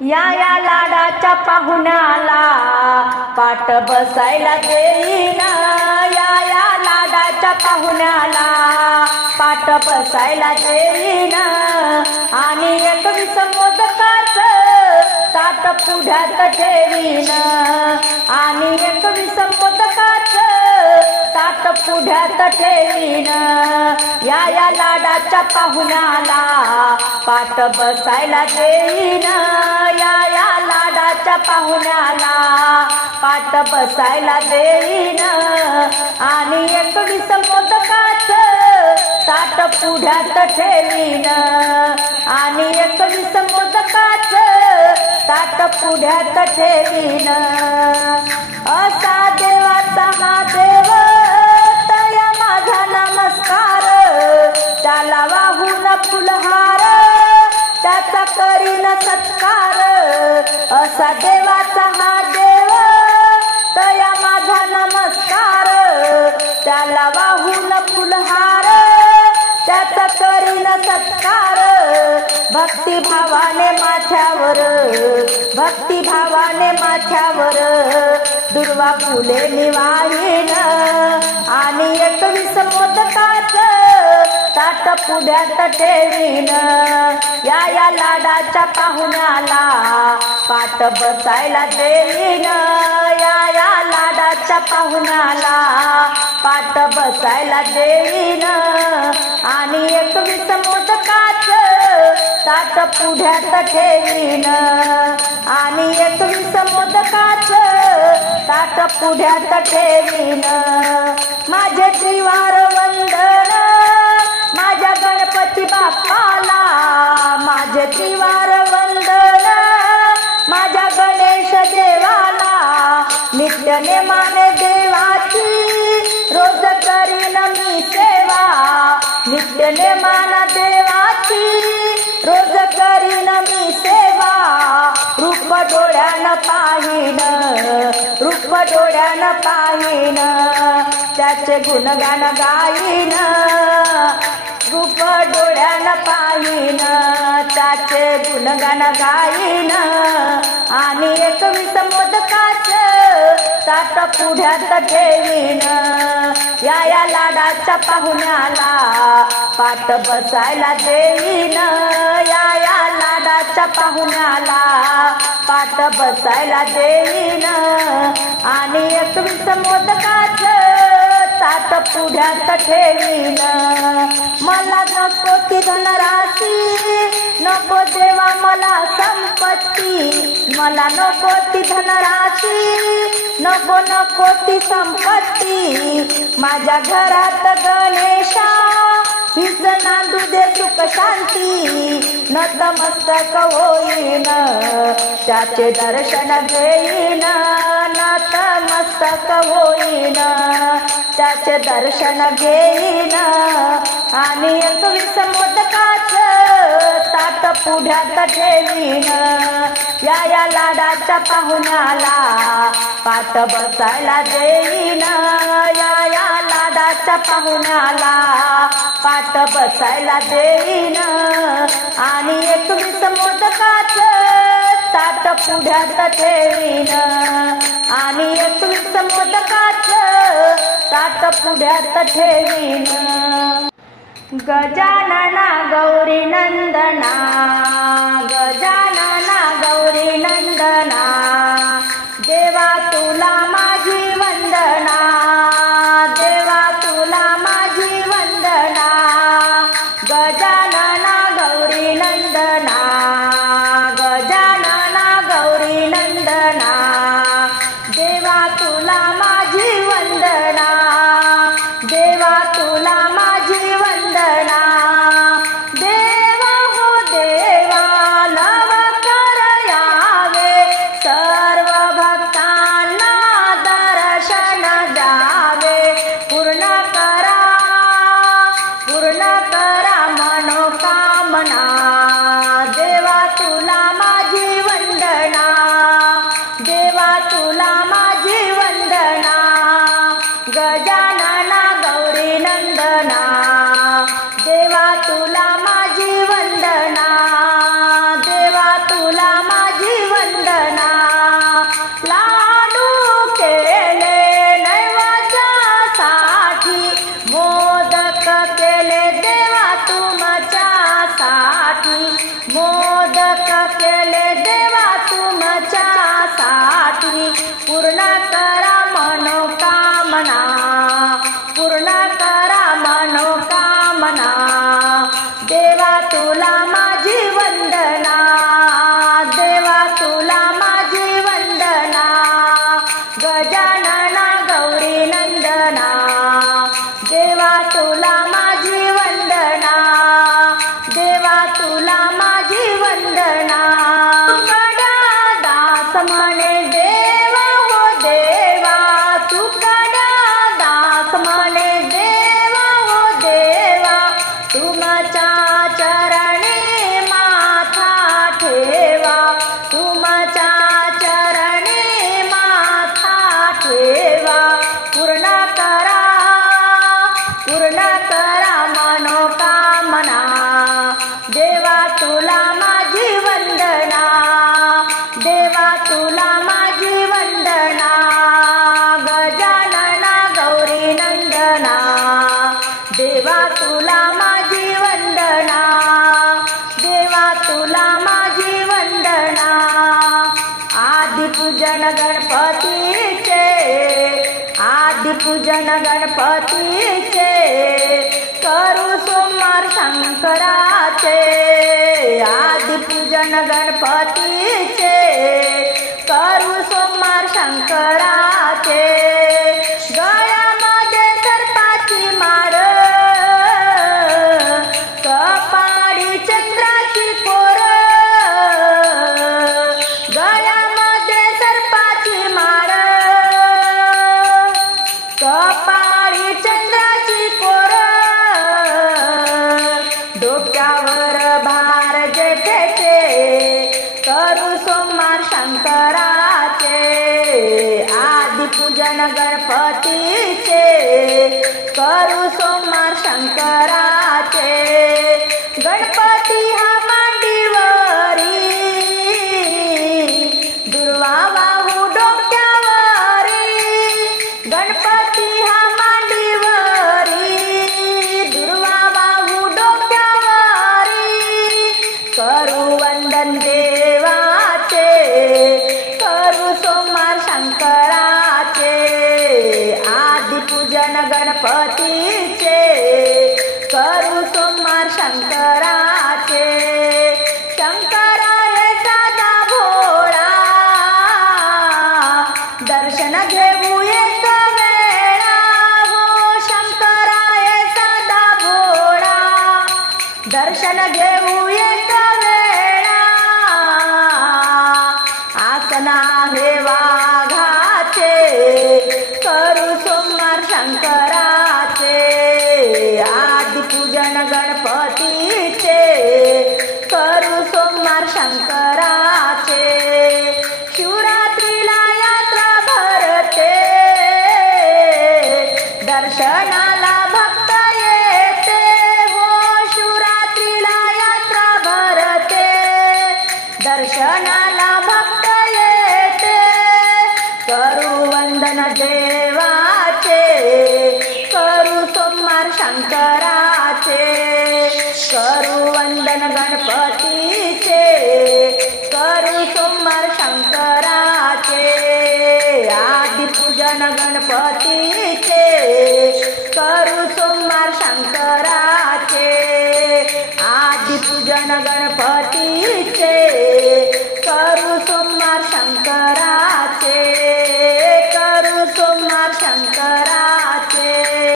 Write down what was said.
या लाडाच्या पाहुण्याला पाट बसायला देईन, या लाडाच्या पाहुण्याला पाट बसायला देईन। आणि 21 मोदकाचं ताट पुढ्यात ठेवीन, आणि 21 मोदकाचं ताट पुढ्यात ठेवीन। या लाडाच्या पाहुण्याला पाट बसायला देईन, या लाडाच्या पाहुण्याला पाट बसायला देईन। आणि 21 मोदकाचं ताट पुढ्यात ठेवीन, आणि 21 मोदकाचं ताट पुढ्यात ठेवीन। असा देवाचा हा देव तया माझा नमस्कार, त्याला वाहून फुलहार त्याचा करीन सत्कार। असा देवाचा हा देव तया माझा नमस्कार, त्याला वाहून फुलहार त्याचा करीन सत्कार। भक्तिभावाने माथ्यावर, भक्तिभावाने माथ्यावर दुर्वा फुले निवाहीन, आणि 21 मोदकाचं ताट पुढ्यात ठेवीन। या लाडाच्या पाहुण्याला पाट बसायला देईन, या लाडाच्या पाहुण्याला पाट बसायला देईन। आणि 21 मोदकाचं ताट पुढ्यात ठेवीन, आणि 21 मोदकाचं ताट पुढ्यात ठेवीन। माझे त्रिवार वंदन माझ्या गणपती बाप्पाला, माझे त्रिवार वंदन माझ्या गणेश देवाला। नित्य नेमाने देवाची रोज करीन मी सेवा, नित्य नेमान देवाची रोज करीन मी सेवा। रूप डोळ्यानं पाहीन, रूप डोळ्यानं पाहीन त्याचे गुणगान गाईन, रूप डोळ्यानं पाहीन त्याचे गुणगान गाईन। आणि 21 मोदकाचं ताट पुढ्यात ठेवीन, या लाडाच्या पाहुण्याला पाट बसायला देईन, या लाडाच्या पाहुण्याला पाट बसायला देईन। आणि 21 मोदकाचं ताट पुढ्यात ठेवीन। मला नको ती धनराशी, नको देवा मला संपत्ती, मला नको ती धनराशी, नको ती संपत्ती। माझ्या घरात गणेशा हीच नांदू दे सुख शांती, नतमस्तक होईन त्याचे दर्शन घेईन, नतमस्तक होईन त्याचे दर्शन घेईन। आणि 21 मोदकाचं ताट पुढ्यात ठेवीन, या लाडाच्या पाहुण्याला पाट बसायला देईन, या लाडाच्या पाहुण्याला पाट बसायला देईन। आणि 21 मोदकाचं ताट पुढ्यात ठेवीन, आणि 21 मोदकाचं ताट पुढ्यात ठेवीन। गजानना गौरी नंदना, गजानना गौरी नंदना, देवा तुला माझी वंदना, देवा तुला माझी वंदना। गजानना गौरी नंदना, गजानना गौरी नंदना, देवा तुला माझी वंदना, देवा तुला माझी वंदना। देवा हो देवा नव केले देवा तुमच्यासाठी, पूर्ण करा मनोकामना, पूर्ण करा मनोकामना. देवा तुला माझी वंदना, देवा तुला माझी वंदना. गजानना गौरी नंदना, देवा तुला माझी वंदना, देवा तुला माझी वंदना. तुकडा दास म्हणे देवा हो देवा, तुकडा दास म्हणे देवा हो देवा. तुमच्या चरणी माथा ठेवा, तुमच्या चरणी माथा ठेवा. पूर्ण करा, पूर्ण करा मनोकामना. देवा तुला माझी वंदना, देवा तुला माझी वंदना. गजानना गौरी नंदना, देवा तुला माझी वंदना, देवा तुला माझी वंदना. आदिपूजन गणपतीचे, आदिपूजन गणपतीचे, करू सोमवार शंकराचे. आदिपूजन गणपतीचे, करू सोमवार शंकराचे. गळ्यामध्ये सर्पाची माळ, कपाळी चंद्राची कोर. गळ्यामध्ये सर्पाची माळ, कपाळी चंद्राची कोर. डोक्यावर भार जेठेचे, करू सोमवार शंकराचे. आदिपूजन गणपतीचे, करू सोमवार शंकराचे. गणपती हा मांडीवरी, दुर्वा वाहू डोक्यावरी. गणपती हा मांडीवरी, दुर्वा वाहू डोक्यावरी. करू वंदन देवाचे, करू सोमवार शंकराचे. आदिपूजन गणपतीचे, करू सोमवार शंकराचे. शंकरा हे साधा भोळा, दर्शन घेऊ एक वेळा. हो शंकरा हे साधा भोळा, दर्शन घेऊ एक वेळा. आसना हे वाघाचे, करू सोमवार शंकराचे. आदिपूजन गणपतीचे, करू सोमवार शंकराचे. शिवरात्रीला यात्रा भरते, दर्शनाला भक्त येते. हो शिवरात्रीला यात्रा भरते, दर्शनाला भक्त येते. करू वंदन देवाचे, करू सोमवार शंकराचे. करू वंदन गणपतीचे, करू सोमवार शंकराचे. आदिपूजन गणपतीचे, करू सोमवार शंकराचे. आदिपूजन गणपतीचे,